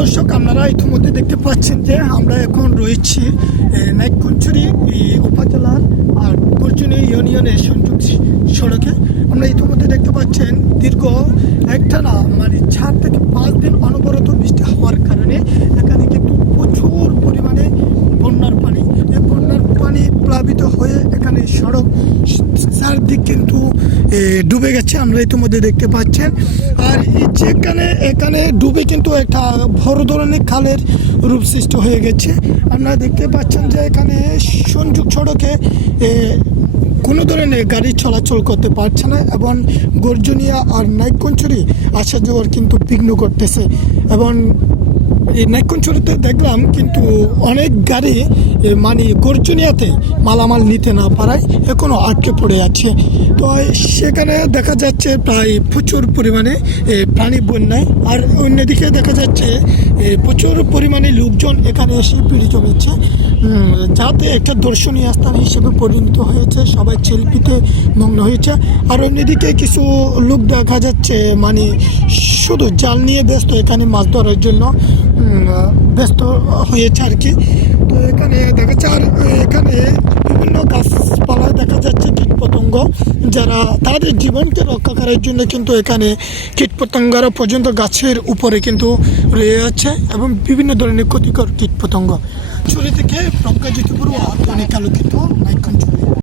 দর্শক, আপনারা ইতিমধ্যে দেখতে পাচ্ছেন যে আমরা এখন রয়েছি নাইকুঞ্চুরি উপজেলার আর কুরচুনি ইউনিয়নের সংযোগ সড়কে। আমরা ইতিমধ্যে দেখতে পাচ্ছেন দীর্ঘ একটা না মানে চার থেকে পাঁচ দিন অনবরত বৃষ্টি হওয়ার কারণে এখানে কিন্তু প্রচুর পরিমাণে বন্যার পানি। এই বন্যার পানি প্লাবিত হয়ে এখানে সড়ক চারদিক কিন্তু ডুবে গেছে, আমরা ইতিমধ্যে দেখতে পাচ্ছেন। আর যেখানে, এখানে ডুবে কিন্তু একটা বড় ধরনের খালের রূপ সৃষ্টি হয়ে গেছে। আপনারা দেখতে পাচ্ছেন যে এখানে সংযোগ সড়কে কোনো ধরনের গাড়ি চলাচল করতে পারছে না এবং গর্জনিয়া আর নাইকঞ্চুরি আসা যাওয়ার কিন্তু বিঘ্ন করতেছে। এবং এই নাইকঞ্চুরিতে দেখলাম কিন্তু অনেক গাড়ি মানে গর্জনিয়াতে মালামাল নিতে না পারায় এখনও আটকে পড়ে আছে। তো সেখানে দেখা যাচ্ছে প্রায় প্রচুর পরিমাণে প্রাণী বন্যায়। আর অন্যদিকে দেখা যাচ্ছে প্রচুর পরিমাণে লোকজন এখানে এসে পিড়ি জমেছে। উম, যাতে একটা দর্শনীয় স্থান হিসেবে পরিণত হয়েছে সবাই সেলফিতে মগ্ন হয়েছে। আর অন্যদিকে কিছু লোক দেখা যাচ্ছে মানে শুধু জাল নিয়ে ব্যস্ত এখানে মাছ ধরার জন্য। ব্যস্ত হয়েছে আর কি। তো এখানে দেখা যাচ্ছে আর, এখানে বিভিন্ন গাছপালায় দেখা যাচ্ছে কীটপতঙ্গ যারা তাদের জীবনকে রক্ষা করার জন্য কিন্তু এখানে কীটপতঙ্গরা পর্যন্ত গাছের উপরে কিন্তু রয়ে আছে এবং বিভিন্ন ধরনের ক্ষতিকর কীটপতঙ্গ। চুরি থেকে প্রজ্ঞাজিত বড়ুয়া অনেক আলোকিত